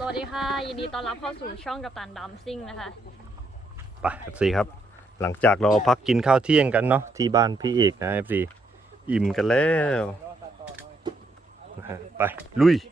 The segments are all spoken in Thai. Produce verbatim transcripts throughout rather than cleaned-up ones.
วัสดีค่ะยินดีต้อนรับเข้าสู่ช่องกัปตันดัมซิ่งนะคะไป เอฟ ซี ครับหลังจากเราพักกินข้าวเที่ยงกันเนาะที่บ้านพี่เอกนะ เอฟ ซี อิ่มกันแล้วไปลุย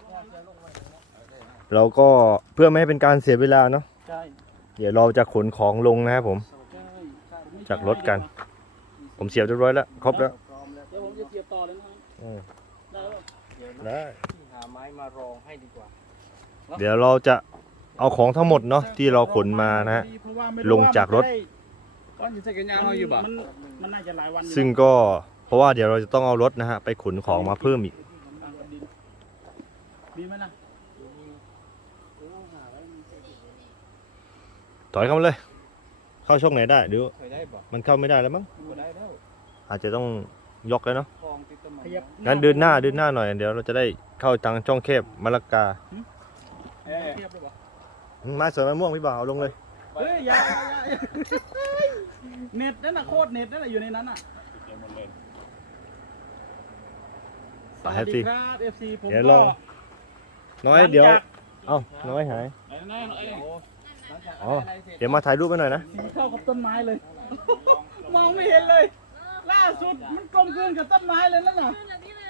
เราก็เพื่อไม่ให้เป็นการเสียเวลาเนาะเดี๋ยวเราจะขนของลงนะครับผมจากรถกันผมเสียบเรียบร้อยแล้วครบแล้วเดี๋ยวผมจะเสียบต่อเลยนะครับได้ได้หาไม้มารองให้ดีกว่าเดี๋ยวเราจะเอาของทั้งหมดเนาะที่เราขนมานะฮะลงจากรถซึ่งก็เพราะว่าเดี๋ยวเราจะต้องเอารถนะฮะไปขนของมาเพิ่มอีกถอยเข้ามาเลยเข้าช่องไหนได้เดี๋ยวมันเข้าไม่ได้แล้วมั้งอาจจะต้องยกเลยเนาะงั้นเดินหน้าเดินหน้าหน่อยเดี๋ยวเราจะได้เข้าทางช่องแคบมะละกาไม้สวยไม้ม่วงพี่บ่าวเอาลงเลยเฮ้ยอย่าเน็ตนั่นน่ะโคตรเน็ตนั่นน่ะอยู่ในนั้นน่ะสวัสดีครับ เอฟ ซี ผมเดี๋ยวก็น้อยเดี๋ยวเอ้าน้อยหายอ๋อเดี๋ยวมาถ่ายรูปไปหน่อยนะสีเข้ากับต้นไม้เลยมองไม่เห็นเลยล่าสุดมันกลมกลืนกับต้นไม้เลยนั่นน่ะ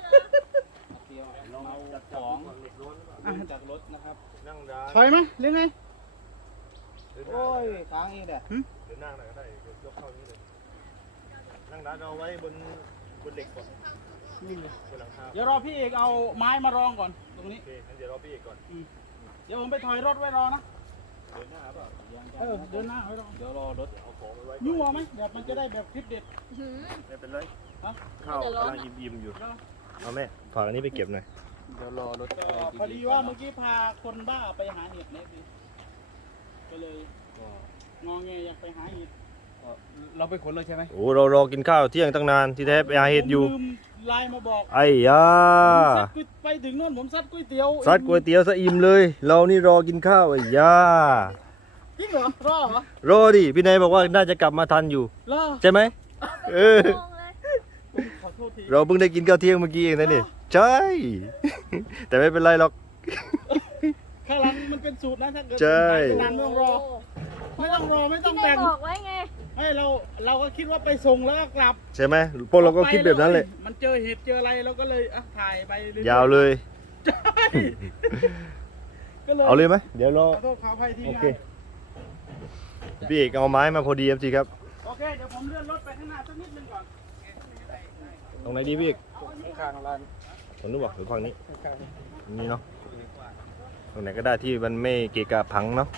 ถอยไหมหรือไงโอ้ยทางนี้แหละเดี๋ยวนั่งหน่อยก็ได้ยกเข้านี้เลยนั่งร้านเอาไว้บนบนเหล็กก่อนนี่เลยบนหลังคาเดี๋ยวรอพี่เอกเอาไม้มารองก่อนตรงนี้โอเคงั้นเดี๋ยวรอพี่เอกก่อนเดี๋ยวผมไปถอยรถไว้รอนะเดินหน้าเปล่าเออเดินหน้าไว้รอเดี๋ยวรอรถเอาของไว้ยั่วไหมแบบมันจะได้แบบคลิปเด็ดไม่เป็นไรข้าวกำลังอิ่มๆอยู่เอาแม่ฝากอันนี้ไปเก็บหน่อยเดี๋ยวรอรถพอดีว่าเมื่อกี้พาคนบ้าไปหาเห็ดเนี่ยก็เลยงอแงอยากไปหาเห็ดเราไปขนเลยใช่ไหมโอ้เรารอกินข้าวเที่ยงตั้งนานที่แท้ไปหาเห็ดอยู่ไลน์มาบอกไอ้ยาไปถึงนู่นผมซัดก๋วยเตี๋ยวซัดก๋วยเตี๋ยวซะอิ่มเลยเรานี่รอกินข้าวไอ้ยาจริงเหรอรอเหรอรอดิพี่นายบอกว่าน่าจะกลับมาทันอยู่ใช่ไหมเออเราเพิ่งได้กินข้าวเที่ยงเมื่อกี้เองนะนี่ใช่แต่ไม่เป็นไรหรอกข้างหลังมันเป็นสูตรนะถ้าเกิดใช่นานไม่ต้องรอไม่ต้องรอไม่ต้องแบ่งบอกไว้ไงให้เราเราก็คิดว่าไปส่งแล้วก็กลับใช่ไหมพวกเราก็คิดแบบนั้นเลยมันเจอเหตุเจออะไรเราก็เลยถ่ายไปยาวเลยใช่ก็เลยเอาเลยไหมเดี๋ยวรอขอโทษขออภัยทีโอเคพี่เอกเอาไม้มาพอดีครับจีครับโอเคเดี๋ยวผมเลื่อนรถไปข้างหน้าสักนิดนึงก่อนตรงไหนดีพี่เอกข้างร้านผมนึกว่าหรือฝั่งนี้นี่เนาะตรงไหนก็ได้ที่มันไม่เกะกะพังเนาะ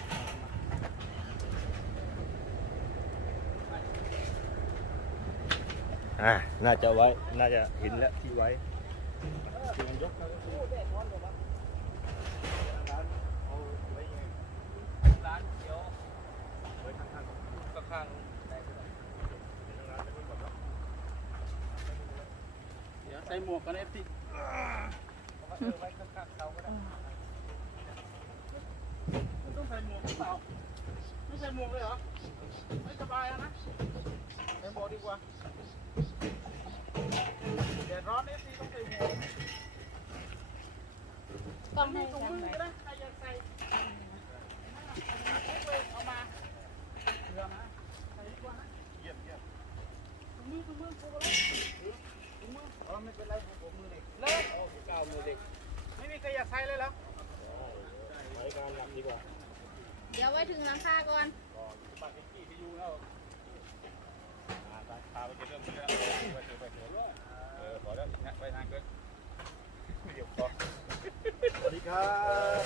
อ่าน่าจะไว้น่าจะเห็นแล้วที่ไว้ใส่หมวกกันเอฟซีต้องใส่หมวกหรือเปล่าไม่ใส่หมวกเลยเหรอไม่สบายนะใส่หมวกดีกว่าแดดร้อนเอฟซีต้องใส่หมวกต้องให้ถุงมือนะใครอยากใส่เอามาเดี๋ยวนะใส่ดีกว่านะเยี่ยมเยี่ยมถุงมือถุงมือถุงมือถุงมืออ๋อไม่เป็นไรผมมือเด็กเลิกโอ้เก้ามือเด็กไม่มีใครอยากใส่เลยเหรอใช้การหลับดีกว่าเดี๋ยวไว้ถึงหลังคาก่อนปัดเป็นกี่ไปอยู่แล้วพาไปเริ่มเรื่องไปเถอะไปเถอะเออขอแล้วนะไปทางเกินเดี๋ยวก่อนสวัสดีครับ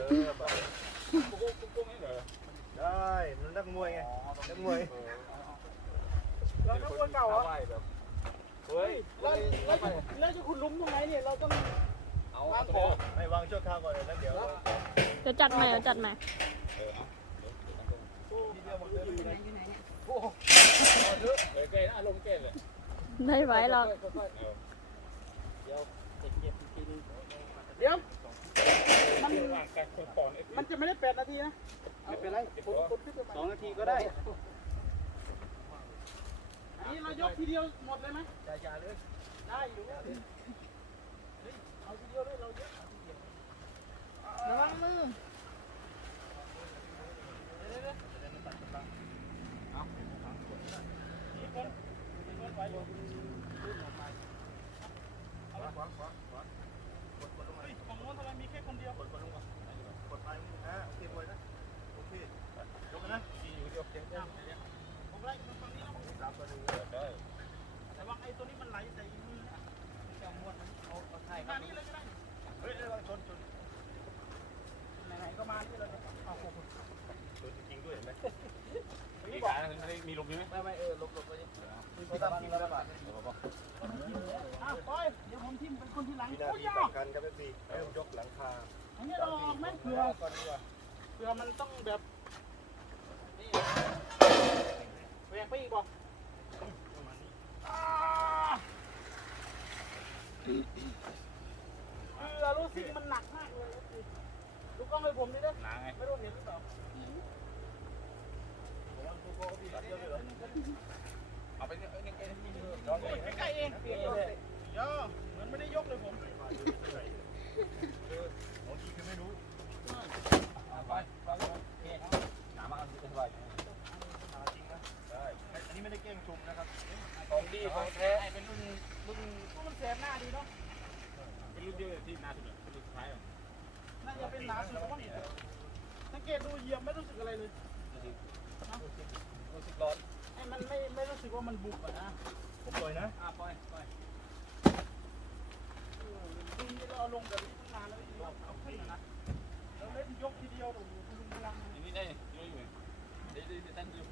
กุ้งๆนี่เหรอได้มันนักมวยไงนักมวยเรานักมวยเก่าเหรอเฮ้ยแล้วแล้วจะคุณลุ้มตรงไหนเนี่ยเราต้องเอาวางของไม่วางชั่วคราวก่อนเลยแล้วเดี๋ยวเดี๋ยวจัดใหม่เดี๋ยวจัดใหม่ไม่ไหวหรอกเดี๋ยวมันมันจะไม่ได้แปดนาทีนะไม่เป็นไรสองนาทีก็ได้อันนี้เรายกทีเดียวหมดเลยไหมจ่ายๆเลยได้อยู่เอาทีเดียวเลยเราเยอะระวังมือมีลมใช่ไหมไม่ไม่เออลบลบไปดิไม่ต้องกินแล้วป่ะอ้าวปอยเดี๋ยวผมทิมเป็นคนที่หลังวินาโอ้ยทียากสำคัญครับพี่เริ่มยกหลังคาอันนี้เราออกไหมเผื่อก่อนดีกว่าเผื่อมันต้องแบบนี่แหวกไปอีกบอกอ่าเผื่อรู้สึกมันหนักมากเลยดูกล้องให้ผมดิเด้อหนาไงไม่รู้เห็นหรือเปล่าเอาไปเนี่ยนี่นี่นี่โอ้ยใกล้ๆเองเดี๋ยวเหมือนไม่ได้ยกเลยผมบางทีคือไม่รู้ไปไปหนามากเป็นไรจริงนะได้อันนี้ไม่ได้แกล้งชมนะครับของดีของแท้เป็นรุ่นรุ่นรุ่นมันแสบหน้าดีเนาะเป็นรุ่นเดียวที่หน้าสุดเป็นรุ่นสุดท้ายน่าจะเป็นหนาสุดแล้วมั้งนี่สังเกตดูเหยียบไม่รู้สึกอะไรเลยรู้สึกร้อนไอ้มันไม่ไม่รู้สึกว่ามันบุบอ่ะนะผมปล่อยนะอ่ะปล่อยปล่อยลุงเราเอาลงแบบนี้ตั้งนานแล้วเราเอาขึ้นนะนะเราเล่นยกทีเดียวโอ้โหลุงพลังอันนี้ได้เยอะอยู่เดี๋ยวเดี๋ยวตั้งดู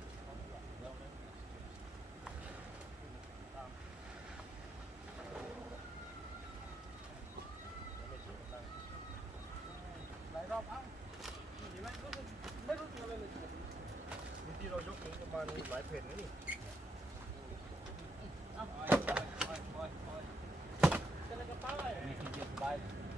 หลายรอบเอ้าเห็นไหมรู้สึกไม่รู้สึกอะไรเลยบางทีเรายกถึงประมาณหลายเพจนะนี่เอ้าปล่อยปล่อยปล่อยปล่อยปล่อยจะอะไรกับป้าเลยนี่คือเย็นสบาย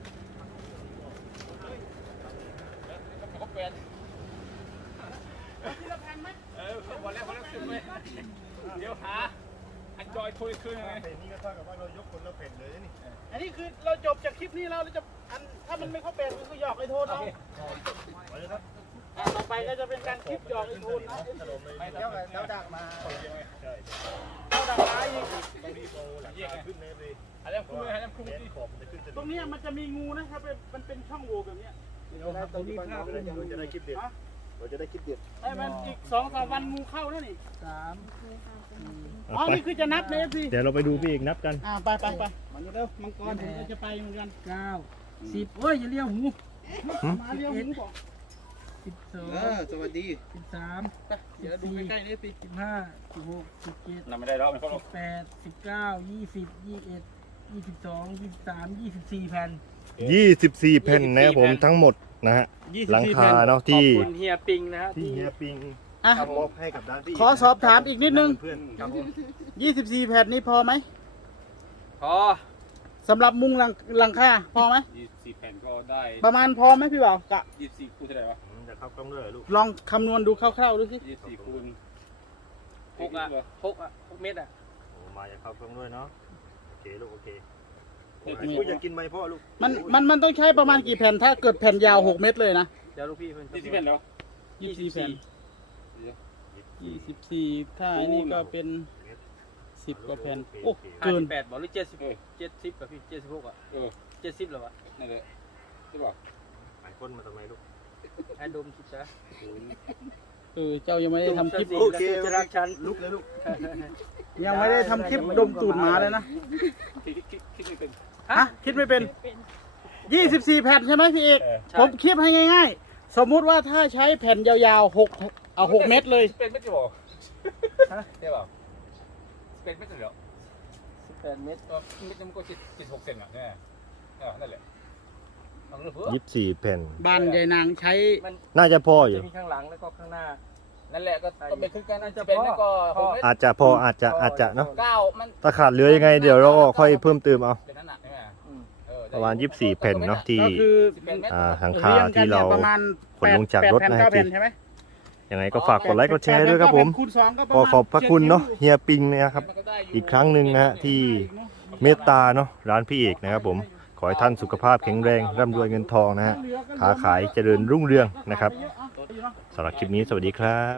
เขาเป็นทีละแผ่นไหมเออวันแรกวันแรกขึ้นเลยเดี๋ยวหาอันจอยทุยขึ้นไงเพจนี้ก็เท่ากับว่าเรายกคนละเพจเลยนี่อันนี้คือเราจบจากคลิปนี้แล้วเราจะอันถ้ามันไม่เข้าเป็นก็คือหยอกไอ้โทนเอาไปเลยครับอ่ะต่อไปก็จะเป็นการคลิปหยอกไอ้โทนนะถล่มเลยไม่เดี๋ยวเดี๋ยวดักมาใช่เอาดักร้ายอีกต้องรีบเอาหลังคาขึ้นเลยเลยอะไรคุ้มเลยอะไรคุ้มแขนดิขอบมันจะขึ้นจะตรงเนี้ยมันจะมีงูนะถ้าเป็นมันเป็นช่องโหว่แบบเนี้ยตรงนี้ภาพเราจะได้คลิปเด็ดเราจะได้คลิปเด็ดไอ้มันอีกสองสามวันงูเข้าแล้วนี่สามอ๋อไปนี่คือจะนับในเอฟซีเดี๋ยวเราไปดูพี่เอกนับกันอ่าไปไปไปมันเร็วมังกรผมก็จะไปเหมือนกันเก้าสิบโอ้ยอย่าเลี้ยวหูมาเรียวหูบอกสิบสองเออสวัสดีสิบสามเดี๋ยวดูใกล้ๆนี่พี่สิบห้าสิบหกสิบเจ็ดนำไม่ได้แล้วไม่เข้าสิบแปดสิบเก้ายี่สิบยี่สิบเอ็ดยี่สิบสองยี่สิบสามยี่สิบสี่แผ่นยี่สิบสี่แผ่นนะครับผมทั้งหมดนะฮะหลังคาเนาะที่ขอบคุณเฮียปิงนะฮะที่เฮียปิงอ่ะมอบให้กับด้านที่ขอสอบถามอีกนิดนึงเพื่อนครับผมยี่สิบสี่แผ่นนี้พอไหมพอสำหรับมุงหลังหลังคาพอไหมยี่สิบสี่แผ่นก็ได้ประมาณพอไหมพี่บ่าวกะยี่สิบสี่คูณเท่าไหร่วะจะเข้ากล้องด้วยเหรอลูกลองคำนวณดูคร่าวๆดูสิยี่สิบสี่คูณหกอ่ะหกอ่ะหกเม็ดอ่ะโอ้มาอยากเข้ากล้องด้วยเนาะโอเคลูกโอเคเฮ้ยลูกอยากกินไหมพ่อลูกมันมันมันต้องใช้ประมาณกี่แผ่นถ้าเกิดแผ่นยาวหกเมตรเลยนะเดี๋ยวลูกพี่เพิ่นยี่สิบแผ่นแล้วยี่สิบสี่แผ่นยี่สิบสี่ถ้าอันนี้ก็เป็นสิบกว่าแผ่นโอ้ห้าเกินสิบแปดบอกหรือเจ็ดสิบเจ็ดสิบกับพี่เจ็ดสิบหกอ่ะเออเจ็ดสิบเหรอวะนั่นแหละใช่ป่ะหายก้นมาทำไมลูกให้ดมคิดซะเออเจ้ายังไม่ได้ทำคลิปโอเคจะรักฉันลุกเลยลูกยังไม่ได้ทำคลิปดมตูดหมาเลยนะคิดคิดคิดไม่เป็นฮะคิดไม่เป็นยี่สิบสี่แผ่นใช่ไหมพี่เอกเออผมคิดให้ง่ายๆ สมมุติว่าถ้าใช้แผ่นยาวๆหกเอาหกเมตรเลยเป็นไม่ใช่ป่ะใช่ป่ะเป็นไม่ใช่เหรอสิบแปดเม็ดเออไม่จำก็เจ็ดเจ็ดหกเซนอ่ะใช่ไหมเออนั่นแหละลองดูเพื่อยี่สิบสี่แผ่นบ้านยายนางใช้มันน่าจะพออยู่จะมีข้างหลังแล้วก็ข้างหน้านั่นแหละก็ต้องเป็นคือกันจะเป็นแล้วก็หกเมตรอาจจะพออาจจะอาจจะเนาะเก้ามันถ้าขาดเหลือยังไงเดี๋ยวเราก็ค่อยเพิ่มเติมเอาเป็นนั่นน่ะใช่ไหมอืมเออประมาณยี่สิบสี่แผ่นเนาะที่ก็คือสิบแปดเมตรอ่าหลังคาเรียงกันที่เนี่เรายประมาณขนลงจากรถแปดนะแผ่ฮะเก้าที่แผ่นใช่ไหมยังไงก็ฝากกดไลค์กดแชร์ด้วยครับผมคูณสองก็ประขอมาณขอบพระคุณเนาะเฮียปิงนะครับมันก็ได้ยู่อีกครั้งหนึ่งนะฮะที่เมตตาเนาะร้านพี่เอกนะครับผมขอให้ท่านสุขภาพแข็งแรงร่ำรวยเงินทองนะฮะค้าขายเจริญรุ่งเรืองนะครับสำหรับคลิปนี้สวัสดีครับ